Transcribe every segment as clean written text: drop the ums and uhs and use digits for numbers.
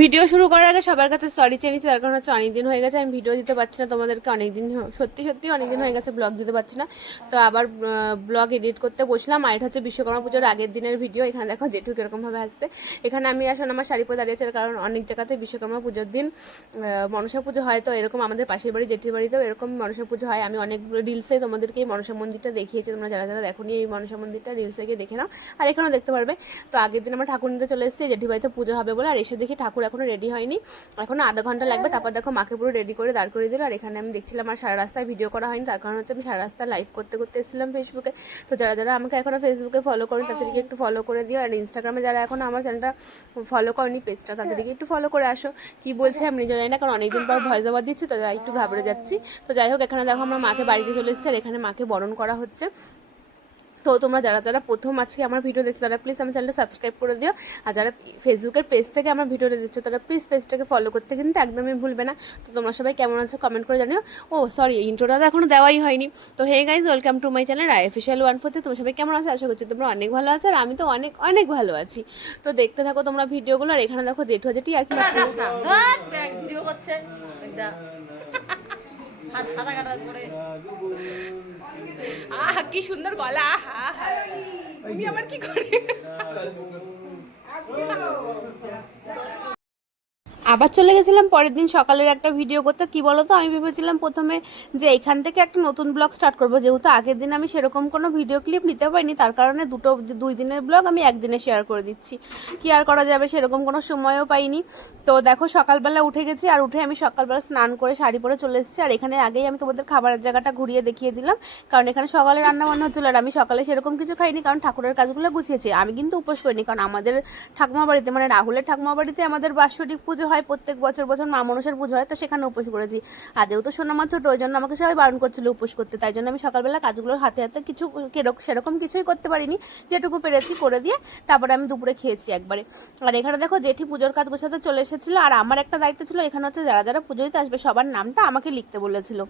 Video শুরু করার আগে সবার কাছে সরি চেয়ে নিচ্ছি, তার কারণ হচ্ছে অনেকদিন হয়ে গেছে আমি ভিডিও দিতে পারছি না তোমাদেরকে। অনেকদিন সত্যি অনেকদিন হয়ে গেছে ব্লগ দিতে পারছি না। তো আবার ব্লগ এডিট করতে বসলাম। আর এটা হচ্ছে বিশ্বকর্মা পুজোর আগের দিনের ভিডিও। এখানে দেখো জেঠু কীরকমভাবে আসছে। এখানে আমি আসলে আমার শাড়ি পরে দাঁড়িয়েছে, কারণ অনেক জায়গাতে বিশ্বকর্মা পুজোর দিন মনসা পুজো হয়। তো এরকম আমাদের পাশের বাড়ি জেঠির বাড়িতেও এরকম মনসা পুজো হয়। আমি অনেক রিলসে তোমাদেরকে এই মনসা মন্দিরটা দেখিয়েছি, তোমরা যারা যারা দেখোনি এই মনসা মন্দিরটা রিলসে গিয়ে দেখে নাও, আর এখানেও দেখতে পারবে। তো আগের দিন আমরা ঠাকুর নিতে চলে এসেছি জেঠি বাড়িতে পুজো হবে বলে। আর এসে দেখি ঠাকুর এখনো রেডি হয়নি, এখনো আধা ঘন্টা লাগবে। তারপর দেখো মাকে পুরো রেডি করে দাঁড় করে দিল। আর এখানে আমি দেখছিলাম আর সারা রাস্তায় ভিডিও করা হয়নি, তার কারণ হচ্ছে আমি সারা রাস্তায় লাইভ করতে এসেছিলাম ফেসবুকে। তো যারা যারা আমাকে এখনো ফেসবুকে ফলো করেন তাদেরকে একটু ফলো করে দিও। আর ইনস্টাগ্রামে যারা এখনো আমার চ্যানেলটা ফলো করেনি পেজটা, তাদেরকে একটু ফলো করে আসো। কি বলছে আমি নিজে জানি না, কারণ অনেকদিন পর ভয়েস ওভার দিচ্ছি তো একটু ঘাবড়ে যাচ্ছি। তো যাই হোক, এখানে দেখো আমরা মাকে বাড়িতে চলে এসেছি, আর এখানে মাকে বরণ করা হচ্ছে। তো তোমরা যারা যারা প্রথম আজকে আমার ভিডিও দেখছো তারা প্লিজ আমার চ্যানেলটা সাবস্ক্রাইব করে দিও। আর যারা ফেসবুকের পেজ থেকে আমার ভিডিওটা দিচ্ছ তারা প্লিজ পেজটাকে ফলো করতে কিন্তু একদমই ভুলবে না। তো তোমরা সবাই কেমন আছো কমেন্ট করে জানিও। ও সরি, ইন্ট্রোটা তো এখনো দেওয়াই হয়নি। তো hey guys, welcome to my channel official 140। তোমরা সবাই কেমন আছো? আশা করছি তোমরা অনেক ভালো আছো, আর আমি তো অনেক অনেক ভালো আছি। তো দেখতে থাকো তোমরা ভিডিওগুলো। আর এখানে দেখো জেঠু জেঠি আর কি ভিডিও করছে আহ কি সুন্দর গলা, উনি আবার কি করে। আবার চলে গেছিলাম পরের দিন সকালের একটা ভিডিও করতে। কি বলতো, আমি ভেবেছিলাম প্রথমে যে এখান থেকে একটা নতুন ব্লগ স্টার্ট করবো, যেহেতু আগের দিন আমি সেরকম কোনো ভিডিও ক্লিপ নিতে পারিনি, তার কারণে দুই দিনের ব্লগ আমি একদিনে শেয়ার করে দিচ্ছি। কি আর করা যাবে, সেরকম কোনো সময়ও পাইনি। তো দেখো সকালবেলা উঠে গেছি, আর উঠে আমি সকালবেলা স্নান করে শাড়ি পরে চলে এসেছি। আর এখানে আগেই আমি তোমাদের খাবারের জায়গাটা ঘুরিয়ে দেখিয়ে দিলাম, কারণ এখানে সকালে রান্না বান্না হচ্ছিল। আর আমি সকালে সেরকম কিছু খাইনি, কারণ ঠাকুরের কাজগুলো গুছিয়েছি। আমি কিন্তু উপোস করিনি, কারণ আমাদের ঠাকুমা বাড়িতে মানে রাহুলের ঠাকুমা বাড়িতে আমাদের বাৎসরিক পুজো হয়, প্রত্যেক বছর মা মনসার পুজো হয়। তো সেখানে উপোস করেছি। আদেও তো সোনা মা ছোট, ওই জন্য আমাকে সবাই বারণ করছিল উপোস করতে। তাই জন্য আমি সকালবেলা কাজগুলো হাতে হাতে কিছু সেরকম কিছুই করতে পারিনি, যেটুকু পেরেছি করে দিয়ে তারপরে আমি দুপুরে খেয়েছি একবারে। আর এখানে দেখো জেঠি পুজোর কাজ গোছাতে চলে এসেছিল। আর আমার একটা দায়িত্ব ছিল, এখানে হচ্ছে যারা যারা পুজো দিতে আসবে সবার নামটা আমাকে লিখতে বলেছিল।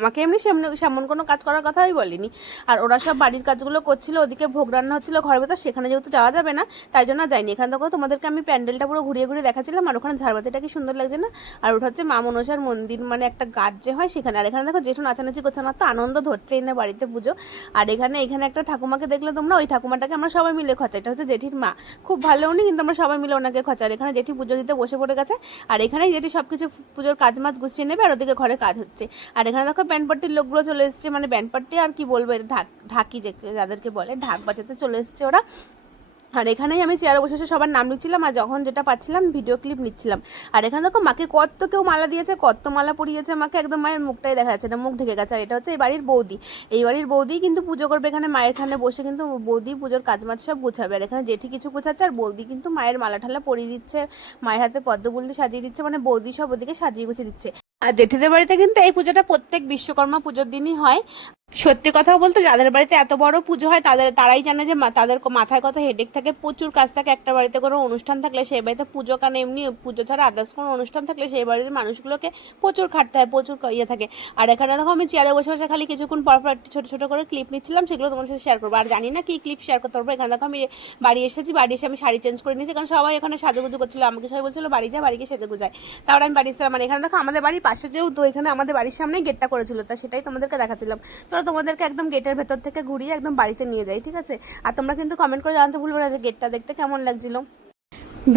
আমাকে এমনি সেমন কোনো কাজ করার কথাই বলিনি। আর ওরা সব বাড়ির কাজগুলো করছিল, ওদিকে ভোগ রান্না হচ্ছিল ঘরের ভেতর, সেখানে যেহেতু যাওয়া যাবে না তাই জন্য যাইনি। এখানে দেখো তোমাদেরকে আমি প্যান্ডেলটা পুরো ঘুরিয়ে ঘুরিয়ে দেখাচ্ছিলাম। আর ওখানে ঝাড়বাতিটা কি সুন্দর লাগছে না। আর ওটা হচ্ছে মা মনসার মন্দির, মানে একটা গাছ যে হয় সেখানে। আর এখানে দেখো জেঠু নাচানাচি করছে, আমার তো আনন্দ ধরছেই না বাড়িতে পুজো। আর এখানে একটা ঠাকুমাকে দেখলে তোমরা, ওই ঠাকুমাটাকে আমরা সবাই মিলে খোঁচা, এটা হচ্ছে জেঠির মা। খুব ভালো উনি, কিন্তু আমরা সবাই মিলে ওনাকে খোঁচা। আর এখানে জেঠি পুজো দিতে বসে পড়ে গেছে। আর এখানেই জেঠি সবকিছু পুজোর কাজ মাছ গুছিয়ে নেবে, আর ওদিকে ঘরে কাজ হচ্ছে। আর এখানে দেখো ব্যান্ড পার্টির লোকগুলো চলে এসছে, মানে ব্যান্ড পার্টি আর কি বলবো, এটা ঢাকি যাদেরকে বলে, ঢাক বাজাতে চলে এসছে ওরা। আর এখানেই আমি চেয়ারে বসে বসে সবার নাম লিখছিলাম, আর যখন যেটা পাচ্ছিলাম ভিডিও ক্লিপ নিচ্ছিলাম। আর এখানে দেখো মাকে কত কেউ মালা দিয়েছে, কত মালা পরিয়েছে মাকে, একদম মায়ের মুখটাই দেখা যাচ্ছে না, মুখ ঢেকে গেছে। আর এটা হচ্ছে এই বাড়ির বৌদি, এই বাড়ির বৌদি কিন্তু পুজো করবে এখানে মায়ের খানে বসে, কিন্তু বৌদি পুজোর কাজ মাছ সব গুছাবে। আর এখানে জেঠি কিছু গুছাচ্ছে, আর বৌদি কিন্তু মায়ের মালা ঠালা পরিয়ে দিচ্ছে, মায়ের হাতে পদ্মগুলো সাজিয়ে দিচ্ছে, মানে বৌদি সব ওদিকে সাজিয়ে গুছিয়ে দিচ্ছে। আর জেঠিদের বাড়িতে কিন্তু এই পুজোটা প্রত্যেক বিশ্বকর্মা পুজোর দিনই হয়। সত্যি কথা বলতে যাদের বাড়িতে এত বড় পুজো হয় তারাই জানে যে তাদের মাথায় কত হেডেক থাকে, প্রচুর কাজ থাকে। একটা বাড়িতে কোনো অনুষ্ঠান থাকলে সেই বাড়িতে পুজো, কারণ এমনি পুজো ছাড়া আদার্স কোনো অনুষ্ঠান থাকলে সেই বাড়ির মানুষগুলোকে প্রচুর খাটতে হয়, প্রচুর ইয়ে থাকে। আর এখানে দেখো আমি চেয়ারে বসে বসে খালি কিছুক্ষণ পর একটু ছোটো ছোটো করে ক্লিপ নিচ্ছিলাম, সেগুলো তোমার সাথে শেয়ার করবো। আর জানি না কি ক্লিপ শেয়ার করতে পারবো। এখানে দেখো আমি বাড়ি এসে আমি শাড়ি চেঞ্জ করে নিয়েছি, কারণ সবাই এখানে সাজুগুজু করছিল, আমাকে সবাই বলছিল বাড়ি যা, বাড়িকে সেজে গুজায়। তারপর আমি বাড়ি এসেছিলাম। মানে এখানে দেখো আমাদের বাড়ির পাশে যেহেতু এখানে আমাদের বাড়ির সামনেই গেটটা করেছিল, তা সেটাই তোমাদেরকে দেখাচ্ছিলাম। তোরা তোমাদেরকে একদম গেটের ভেতর থেকে ঘুরিয়ে একদম বাড়িতে নিয়ে যাই, ঠিক আছে? আর তোমরা কিন্তু কমেন্ট করে জানতে ভুলবে না যে গেটটা দেখতে কেমন লাগছিল।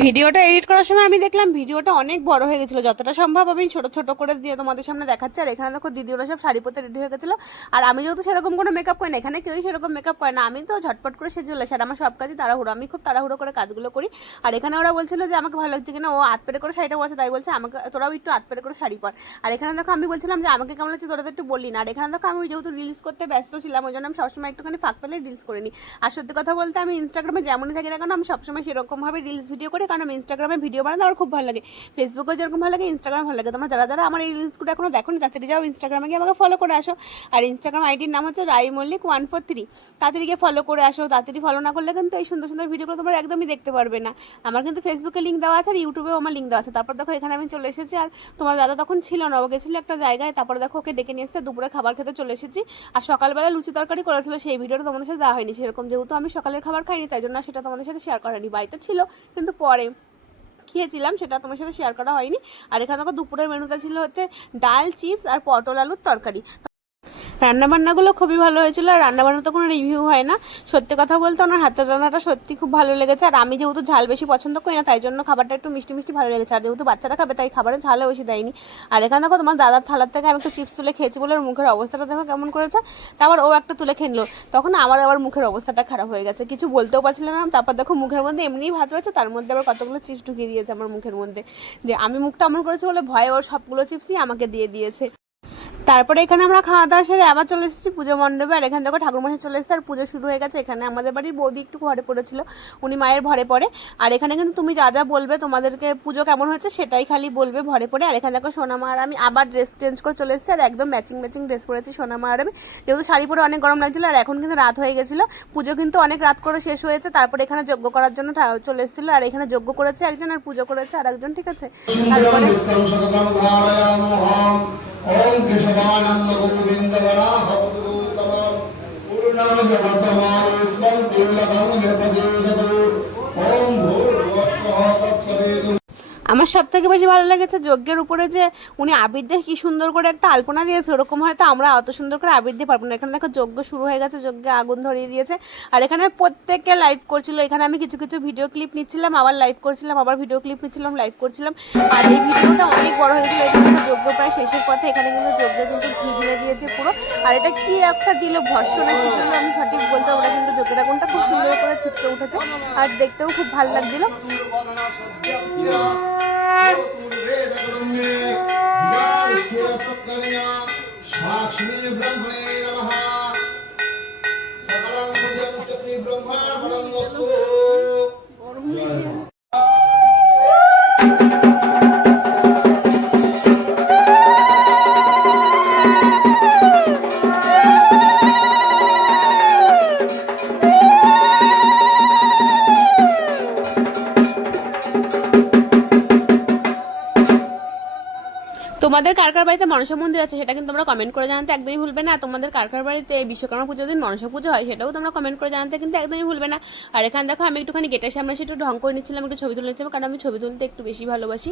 ভিডিওটা এডিট করার সময় আমি দেখলাম ভিডিওটা অনেক বড় হয়ে গেছিলো, যতটা সম্ভব আমি ছোট ছোট করে দিয়ে তোমাদের সামনে দেখাচ্ছি। আর এখানে দেখো দিদি ওরা সব শাড়ি পরতে রেডি হয়ে গেছিলো। আর আমি যেহেতু সেরকম কোনো মেকআপ করি না, এখানে কেউই সেরকম মেকআপ করে না, আমি তো ঝটপট করে সেজে চলে আসি। আর আমার সব কাজই তাড়াহুড়ো, আমি খুব তাড়াহুড়ো করে কাজগুলো করি। আর এখানে ওরা বলছিল যে আমাকে ভালো লাগছে কিনা, ও হাত পেরে করে শাড়িটা পরছে, তাই বলছে আমাকে তোরাও একটু হাত পেরে করে শাড়ি পর। আর এখানে দেখো আমি বলছিলাম যে আমাকে কেমন লাগছে তোরা তো একটু বললি না। আর এখানে দেখো আমি যেহেতু রিলস করতে ব্যস্ত ছিলাম, ওই জন্য আমি সবসময় একটুখানি ফাঁক পেলে রিলস করে নিই। আর সত্যি কথা বলতে আমি ইনস্টাগ্রামে যেমনই থাকি না কেন, আমি সবসময় সেরকমভাবে রিলস ভিডিও করি, কারণ আমি ইনস্টাগ্রামে ভিডিও বানাতে আমার খুব ভালো লাগে। ফেসবুকেও যেরকম ভালো লাগে, ইনস্টাগ্রাম ভালো লাগে। তোমরা যারা যারা আমার এই রিলসগুলো এখনো দেখোনি তাড়াতাড়ি যাও ইনস্টাগ্রামে গিয়ে আমাকে ফলো করে আসো। আর ইনস্টাগ্রাম আইডির নাম হচ্ছে রাই মল্লিক 143। তাড়াতাড়ি গিয়ে ফলো করে আসো। তাড়াতাড়ি ফলো না করলে কিন্তু এই সুন্দর সুন্দর ভিডিওগুলো তোমরা একদমই দেখতে পারবে না। আমার কিন্তু ফেসবুকে লিঙ্ক দেওয়া আছে, আর ইউটিউবেও আমার লিঙ্ক দেওয়া আছে। তারপর দেখো এখানে আমি চলে এসেছি। আর তোমার দাদা তখন ছিল না, ও গেছিলো একটা জায়গায়। তারপর দেখো ওকে ডেকে নিয়ে আসতে দুপুরে খাবার খেতে চলে এসেছি। আর সকালবেলা লুচি তরকারি করেছিল, সেই ভিডিওটা তোমাদের সাথে দেওয়া হয়নি সেরকম, যেহেতু আমি সকালের খাবার খাইনি তাই জন্য সেটা তোমাদের সাথে শেয়ার করানি। বাড়িতে ছিল কিন্তু পরে। খেয়েছিলাম সেটা তোমার সাথে শেয়ার করা হয়নি। আর এখানে দেখো দুপুরের মেনুতে ছিল হচ্ছে ডাল, চিপস আর পটল আলুর তরকারি। রান্নাবান্নাগুলো খুবই ভালো হয়েছিল, আর রান্নাবান্না তো কোনো রিভিউ হয় না। সত্যি কথা বলতে ওনার হাতের রান্নাটা সত্যি খুব ভালো লেগেছে। আর আমি যেহেতু ঝাল বেশি পছন্দ করি না, তাই জন্য খাবারটা একটু মিষ্টি মিষ্টি ভালো লেগেছে। আর যেহেতু বাচ্চারা খাবে তাই খাবারে ঝালও বেশি দেয়নি। আর এখানে দেখো তোমার দাদার থালার থেকে আমি একটা চিপস তুলে খেয়েছি বলে ওর মুখের অবস্থাটা দেখো কেমন করেছে। তারপর ও একটা তুলে খেলো, তখন আমার আবার মুখের অবস্থাটা খারাপ হয়ে গেছে, কিছু বলতেও পারছিলাম না। তারপর দেখো মুখের মধ্যে এমনিই ভাত রয়েছে, তার মধ্যে আবার কতগুলো চিপস ঢুকিয়ে দিয়েছে আমার মুখের মধ্যে, যে আমি মুখটা এমন করেছি বলে ভয়ে ওর সবগুলো চিপসই আমাকে দিয়ে দিয়েছে। তারপরে এখানে আমরা খাওয়া দাওয়া সেরে আবার চলে এসেছি পুজো মণ্ডপে। আর এখান থেকে ঠাকুরমশাই চলে এসেছে আর পুজো শুরু হয়ে গেছে। এখানে আমাদের বাড়ির বৌদি একটু ঘরে পড়েছিল, উনি মায়ের ভরে পড়ে। আর এখানে কিন্তু তুমি যা যা বলবে তোমাদেরকে পুজো কেমন হয়েছে সেটাই খালি বলবে ভরে পড়ে। আর এখানে দেখো সোনামা আর আমি আবার ড্রেস চেঞ্জ করে চলে এসেছি, আর একদম ম্যাচিং ম্যাচিং ড্রেস পরেছি সোনামা আর আমি, যেহেতু শাড়ি পরে অনেক গরম লাগছিল। আর এখন কিন্তু রাত হয়ে গেছিলো, পুজো কিন্তু অনেক রাত করে শেষ হয়েছে। তারপরে এখানে যজ্ঞ করার জন্য চলে এসেছিলো, আর এখানে যজ্ঞ করেছে একজন আর পুজো করেছে আর একজন, ঠিক আছে। তারপরে ओम केशवानंद गोविंद वराहवतम पूर्णम जगतमानुष्मं दुर्लभं व्यपदेशतु ओम भूर्भुवस्सुः तत्सवितुः। আমার সব থেকে বেশি ভালো লেগেছে যজ্ঞের উপরে যে উনি আবির দিয়ে কি সুন্দর করে একটা আলপনা দিয়েছে, ওরকম হয়তো আমরা অত সুন্দর করে আবির দিয়ে পারবো না। এখানে দেখো যজ্ঞ শুরু হয়ে গেছে, যজ্ঞে আগুন ধরিয়ে দিয়েছে। আর এখানে প্রত্যেকে লাইভ করছিল, এখানে আমি কিছু কিছু ভিডিও ক্লিপ নিচ্ছিলাম, আবার লাইভ করছিলাম, আবার ভিডিও ক্লিপ নিচ্ছিলাম, লাইভ করছিলাম। আর এই ভিডিওটা অনেক বড় হয়ে গেছিলো। এখানে যজ্ঞ প্রায় শেষের পথে, এখানে কিন্তু যজ্ঞে কিন্তু ঘি ঢেলে দিয়েছে পুরো। আর এটা কি একটা দিল, ভস্য না কি দিল আমি সঠিক বলতে পারবো না, কিন্তু যজ্ঞের আগুনটা খুব সুন্দর করে ছিটকে উঠেছে আর দেখতেও খুব ভালো লাগছিল। साक्षी ब्रह्मणे नमः सकलं भुजं चक्री ब्रह्मार्पणं वस्तु। তোমাদের কার কার বাড়িতে মনসা মন্দির আছে সেটা কিন্তু তোমরা কমেন্ট করে জানাতে একদমই ভুলবে না। তোমাদের কার কার বাড়িতে বিশ্বকর্মা পুজোর দিন মনসা পুজো হয় সেটাও তোমরা কমেন্ট করে জানাতে কিন্তু একদমই ভুলবে না। আর এখানে দেখো আমি একটুখানি গেটের সামনে এসে একটু ঢং করে নিচ্ছিলাম, একটু ছবি তুলে নিচ্ছিলাম, কারণ আমি ছবি তুলতে একটু বেশি ভালোবাসি।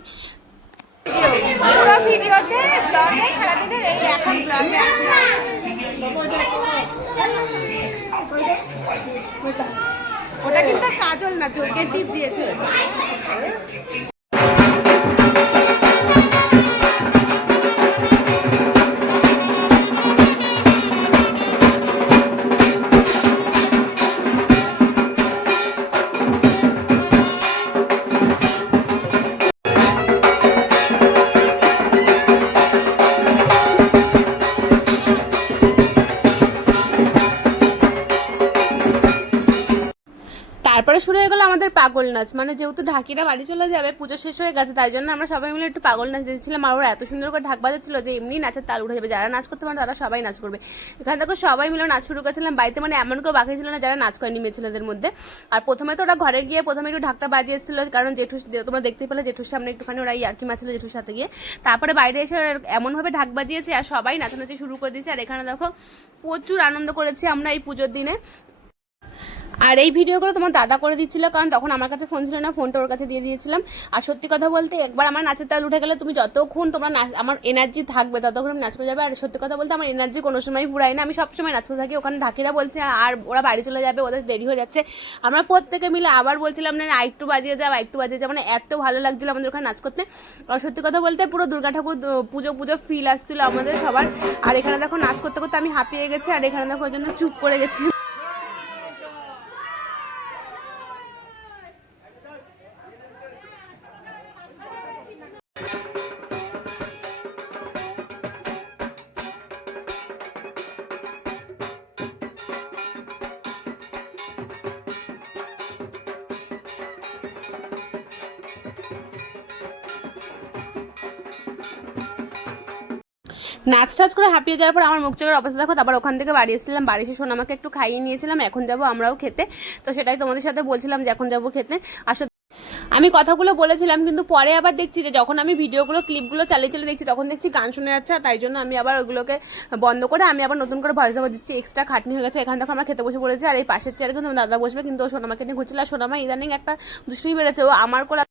পুরো ভিডিওতে ব্লগে সারাদিনের এই এখন ব্লগে ওটা কিন্তু কাজল না, চোখের টিপ দিয়েছে। তারপরে শুরু হয়ে গেলো আমাদের পাগল নাচ, মানে যেহেতু ঢাকিরা বাড়ি চলে যাবে, পুজো শেষ হয়ে গেছে, তাই জন্য আমরা সবাই মিলে একটু পাগল নাচ দিয়েছিলাম। আর ওরা এত সুন্দর করে ঢাক বাজাচ্ছিল যে এমনি নাচের তাল উঠে যাবে, যারা নাচ করতে পারে তারা সবাই নাচ করবে। এখানে দেখো সবাই মিলে নাচ শুরু করেছিলাম বাড়িতে, মানে এমন কেউ বাকি ছিল না যারা নাচ করেনি মেয়ে ছেলেদের মধ্যে। আর প্রথমে তো ওরা ঘরে গিয়ে প্রথমে একটু ঢাকটা বাজিয়ে এসেছিল, কারণ জেঠু তোমরা দেখতে পেলে জেঠুর সামনে একটুখানি ওরা ইয়ার্কি মারছিল জেঠুর সাথে গিয়ে। তারপরে বাইরে এসে এমনভাবে ঢাক বাজিয়েছে আর সবাই নাচানাচি শুরু করে দিয়েছে। আর এখানে দেখো প্রচুর আনন্দ করেছি আমরা এই পুজোর দিনে। আর এই ভিডিওগুলো তোমার দাদা করে দিচ্ছিল, কারণ তখন আমার কাছে ফোন ছিল না, ফোনটা ওর কাছে দিয়ে দিয়েছিলাম। আর সত্যি কথা বলতে একবার আমার নাচের তাল উঠে গেলে তুমি যতক্ষণ তোমরা আমার এনার্জি থাকবে ততক্ষণ নাচ করে যাবে। আর সত্যি কথা বলতে আমার এনার্জি কোনো সময় ফুরায় না, আমি সবসময় নাচতে থাকি। ওখানে ঢাকিরা বলছে আর ওরা বাড়ি চলে যাবে, ওদের দেরি হয়ে যাচ্ছে, আমরা প্রত্যেকে মিলে আবার বলছিলাম না আরেকটু বাজিয়ে যাও, আরেকটু বাজিয়ে যাও, মানে এত ভালো লাগছিল আমাদের ওখানে নাচ করতে। আর সত্যি কথা বলতে পুরো দুর্গা ঠাকুর পুজো পুজো ফিল আসছিল আমাদের সবার। আর এখানে দেখো নাচ করতে করতে আমি হাঁপিয়ে গেছি, আর এখানে দেখো ওই জন্য চুপ করে গেছি। নাচ টাচ করে হাঁপিয়ে যাওয়ার পর আমার মুখ চোখের অবস্থা দেখো। তারপর ওখান থেকে বাড়ি এসেছিলাম, বাড়ি এসে সোনামাকে একটু খাইয়ে নিয়েছিলাম, এখন যাবো আমরাও খেতে। তো সেটাই তোমাদের সাথে বলছিলাম যে এখন যাবো খেতে। আসলে আমি কথাগুলো বলেছিলাম, কিন্তু পরে আবার দেখছি যে যখন আমি ভিডিওগুলো ক্লিপগুলো চালিয়ে চালিয়ে দেখছি তখন দেখছি গান শুনে যাচ্ছে, তাই জন্য আমি আবার ওগুলোকে বন্ধ করে আমি আবার নতুন করে ভয়েস ওভার দিচ্ছি। এক্সট্রা খাটনি হয়ে গেছে। এখান থেকে আমরা খেতে বসে পড়েছি, আর এই পাশের চেয়ারে কিন্তু দাদা বসবে, কিন্তু ও সোনামাকে নিয়ে ঘুরছিল। আর সোনামা ইদানিং একটা দুষ্টুমি বেড়েছে, ও আমার কোলে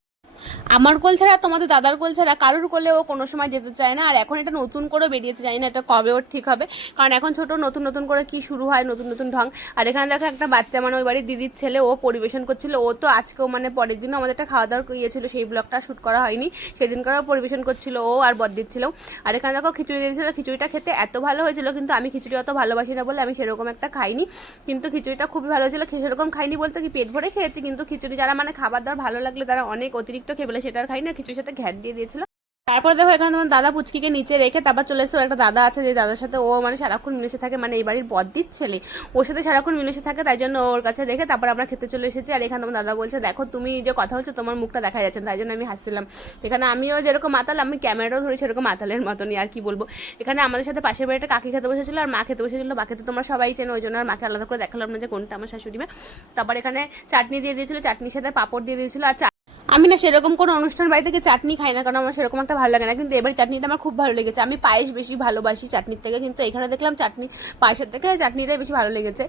আমার কোল ছাড়া তোমাদের দাদার কোল ছাড়া কারোর কোলে ও কোনো সময় যেতে চায় না। আর এখন এটা নতুন করে বেরিয়েছে, জানি না এটা কবে ওর ঠিক হবে, কারণ এখন ছোট নতুন নতুন করে কি শুরু হয়, নতুন নতুন ঢং। আর এখানে দেখো একটা বাচ্চা, মানে ওই বাড়ির দিদির ছেলে, ও পরিবেশন করছিল। ও তো আজকেও মানে পরের দিনও আমাদের একটা খাওয়া দাওয়ার ইয়ে ছিল, সেই ব্লগটা শ্যুট করা হয়নি, সেদিনকারও পরিবেশন করছিল ও আর বদ্দির ছিল। আর এখানে দেখো খিচুড়ি দিয়েছিল, খিচুড়িটা খেতে এত ভালো হয়েছিল, কিন্তু আমি খিচুড়ি অত ভালোবাসি না বলে আমি সেরকম একটা খাইনি, কিন্তু খিচুড়িটা খুবই ভালো হয়েছিল। সেরকম খাইনি বলতে কি পেট ভরে খেয়েছি, কিন্তু খিচুড়ি যারা মানে খাবার দাবার ভালো লাগলে তারা অনেক অতিরিক্ত খেয়ে বলে সেটা আর খাই না, খিচুড়ির সাথে ঘ্যাট দিয়ে দিয়েছিল। তারপর দেখো এখানে তোমার দাদা পুচকিকে নিচে রেখে তারপর চলে এসেছে। ওর একটা দাদা আছে, যে দাদার সাথে ও মানে সারাক্ষণ মিলেছে থাকে, মানে এই বাড়ির বদ্দির ছেলে, ওর সাথে সারাক্ষণ মিলেছে থাকে, তাই জন্য ওর কাছে রেখে তারপর আমরা খেতে চলে এসেছি। আর এখানে তোমার দাদা বলছে দেখো তুমি যে কথা বলছো তোমার মুখটা দেখা যাচ্ছে না, তাই জন্য আমি হাসছিলাম। এখানে আমিও যেরকম মাতাল, আমি ক্যামেরাও ধরি সেরকম মাতালের মতনই, আর কি বলবো। এখানে আমাদের সাথে পাশের বাড়িটা কাকি খেতে বসেছিল, আর মা খেতে বসেছিল। মাকে তো তোমরা সবাই চেনো, ওই জন্য আর মাকে আলাদা করে দেখালাম না যে কোনটা আমার শাশুড়ি মা। তারপর এখানে চাটনি দিয়ে দিয়েছিল, চাটনির সাথে পাঁপড় দিয়ে দিয়েছিল। আর আমি না সেরকম কোনো অনুষ্ঠান বাড়ি থেকে চাটনি খাই না, কারণ আমার সেরকম একটা ভালো লাগে না, কিন্তু এবার চাটনিটা আমার খুব ভালো লেগেছে। আমি পায়েস বেশি ভালোবাসি চাটনির থেকে, কিন্তু এখানে দেখলাম চাটনি পায়েসের থেকে চাটনিটাই বেশি ভালো লেগেছে।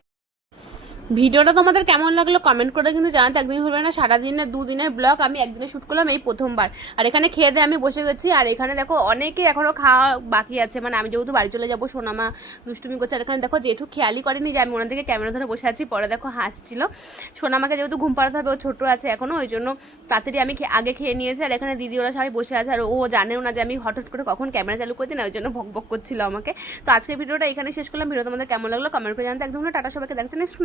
ভিডিওটা তোমাদের কেমন লাগলো কমেন্ট করে কিন্তু জানাতে একদিন হলো না, সারাদিনের দুদিনের ব্লগ আমি একদিনে শ্যুট করলাম এই প্রথমবার। আর এখানে খেয়ে দিয়ে আমি বসে গেছি। আর এখানে দেখো অনেকে এখনো খাওয়া বাকি আছে, মানে আমি যেহেতু বাড়ি চলে যাবো, সোনামা দুষ্টুমি করছে। আর এখানে দেখো জেঠু খেয়ালই করেনি যে আমি ওনার থেকে ক্যামেরা ধরে বসে আছি, পরে দেখো হাসছিল। সোনামাকে যেহেতু ঘুম পাড়াতে হবে, ও ছোটো আছে এখনো, ওই জন্য তাড়াতাড়ি আমি আগে খেয়ে নিয়েছি। আর এখানে দিদি ওরা সবাই বসে আছে, আর ও জানেও না যে আমি হঠাৎ করে কখন ক্যামেরা চালু করছি না, ওই জন্য ভক ভক করছিল আমাকে। তো আজকের ভিডিওটা এখানে শেষ করলাম। ভিডিও তোমাদের কেমন লাগলো কমেন্ট করে জানাতে একদম। টাটা, সবাইকে দেখছো নেক্সট।